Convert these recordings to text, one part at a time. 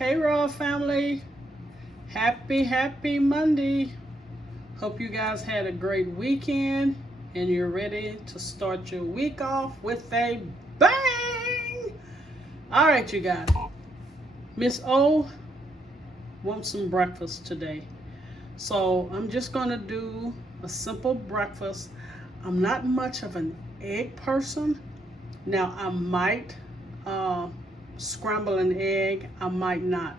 Hey Raw family, happy Monday. Hope you guys had a great weekend and you're ready to start your week off with a bang. All right, you guys, Miss O wants some breakfast today, so I'm just gonna do a simple breakfast. I'm not much of an egg person. Now I might scramble an egg, I might not,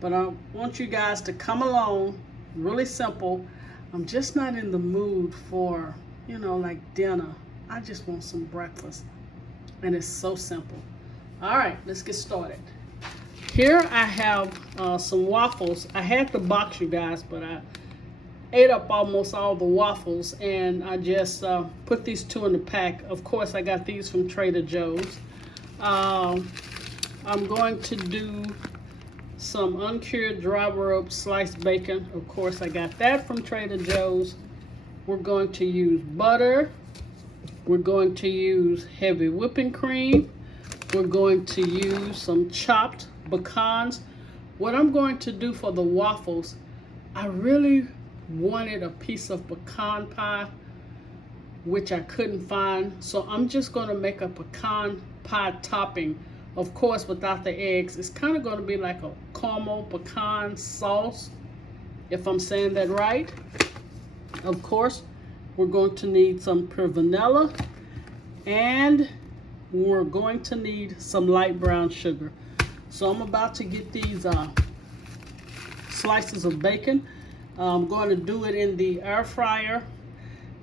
but I want you guys to come along. Really simple. I'm just not in the mood for, like dinner. I just want some breakfast, and it's so simple. All right, let's get started. Here I have some waffles. I had the box, you guys, but I ate up almost all the waffles, and I just put these two in the pack. Of course, I got these from Trader Joe's. I'm going to do some uncured dry rub sliced bacon. Of course, I got that from Trader Joe's. We're going to use butter. We're going to use heavy whipping cream. We're going to use some chopped pecans. What I'm going to do for the waffles, I really wanted a piece of pecan pie, which I couldn't find. So I'm just going to make a pecan pie topping. Of course, without the eggs, it's kind of going to be like a caramel pecan sauce, if I'm saying that right. Of course, we're going to need some pure vanilla, and we're going to need some light brown sugar. So I'm about to get these slices of bacon. I'm going to do it in the air fryer.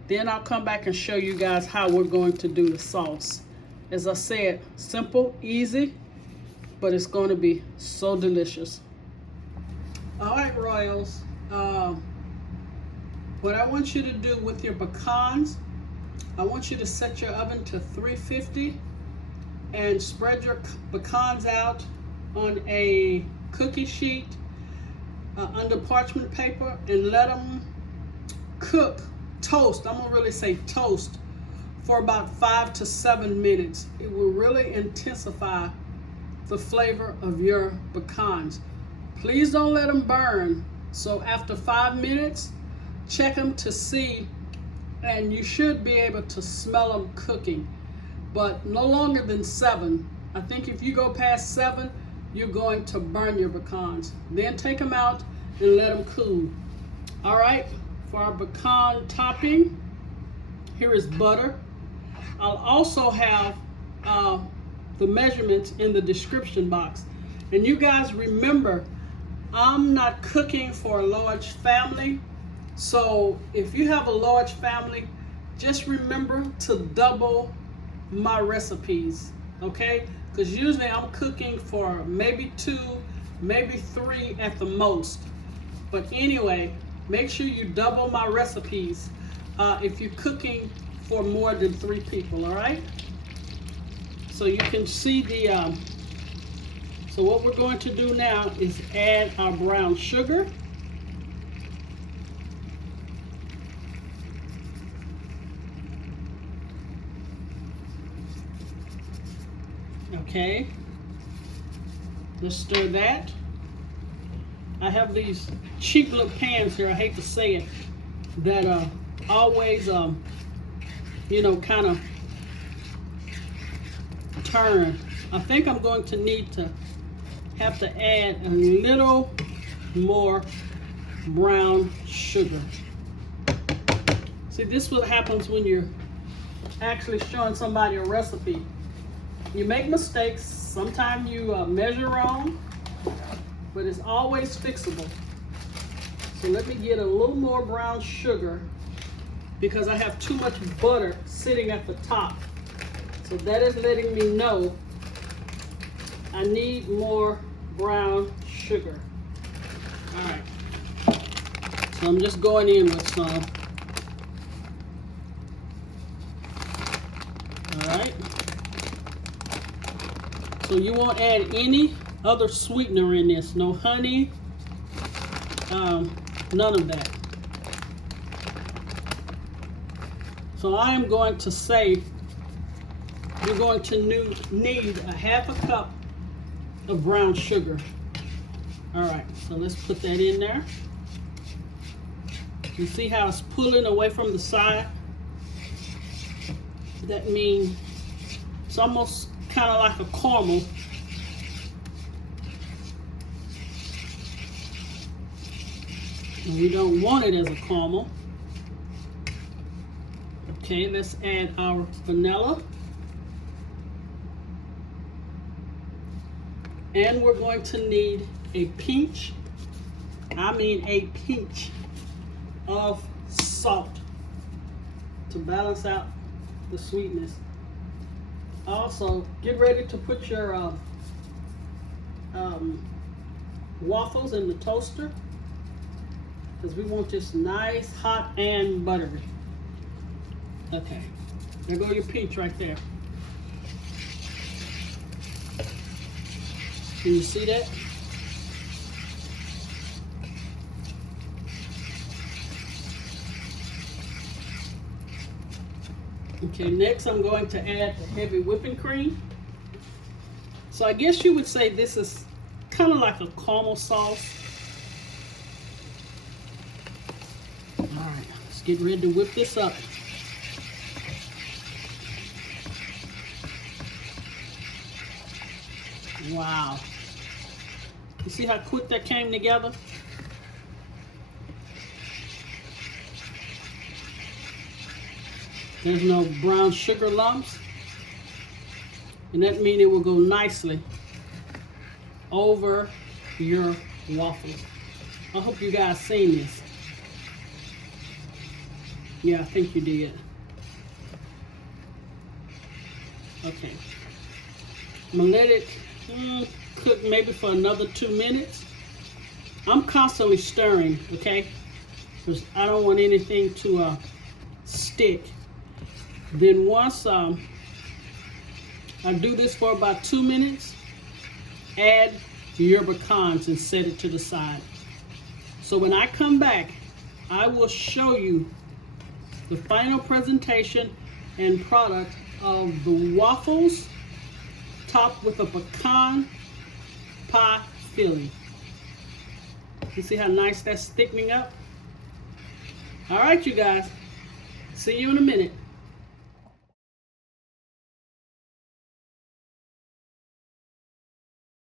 Then I'll come back and show you guys how we're going to do the sauce. As I said, simple, easy, but it's going to be so delicious. All right, Royals. What I want you to do with your pecans, I want you to set your oven to 350 and spread your pecans out on a cookie sheet under parchment paper and let them cook, toast. I'm gonna really say toast for about 5 to 7 minutes. It will really intensify the flavor of your pecans. Please don't let them burn. So after 5 minutes, check them to see, and you should be able to smell them cooking, but no longer than 7. I think if you go past 7, you're going to burn your pecans. Then take them out and let them cool. All right, for our pecan topping, here is butter. I'll also have the measurements in the description box. And you guys remember, I'm not cooking for a large family. So if you have a large family, just remember to double my recipes, okay? Because usually I'm cooking for maybe 2, maybe 3 at the most. But anyway, make sure you double my recipes if you're cooking for more than 3 people, all right? So you can see the, so what we're going to do now is add our brown sugar. Okay, let's stir that. I have these cheap little pans here, I hate to say it, that always, kind of turn. I think I'm going to need to have to add a little more brown sugar. See, this is what happens when you're actually showing somebody a recipe. You make mistakes. Sometimes you measure wrong, but it's always fixable. So let me get a little more brown sugar because I have too much butter sitting at the top. So that is letting me know I need more brown sugar. All right. So I'm just going in with some. All right. So you won't add any other sweetener in this. No honey, none of that. So I am going to say you're going to need a half a cup of brown sugar. All right, so let's put that in there. You see how it's pulling away from the side? That means it's almost kind of like a caramel. And we don't want it as a caramel. Okay, let's add our vanilla. And we're going to need a pinch of salt to balance out the sweetness. Also, get ready to put your waffles in the toaster, because we want this nice, hot, and buttery. Okay, there go your pinch right there. Can you see that? Okay, next I'm going to add the heavy whipping cream. So I guess you would say this is kind of like a caramel sauce. All right, let's get ready to whip this up. Wow. You see how quick that came together? There's no brown sugar lumps. And that means it will go nicely over your waffles. I hope you guys seen this. Yeah, I think you did. Okay. I'm gonna let it cook maybe for another 2 minutes. I'm constantly stirring, okay? Because I don't want anything to stick. Then once I do this for about 2 minutes, add your pecans and set it to the side. So when I come back, I will show you the final presentation and product of the waffles topped with a pecan pie filling. You see how nice that's thickening up? All right, you guys. See you in a minute.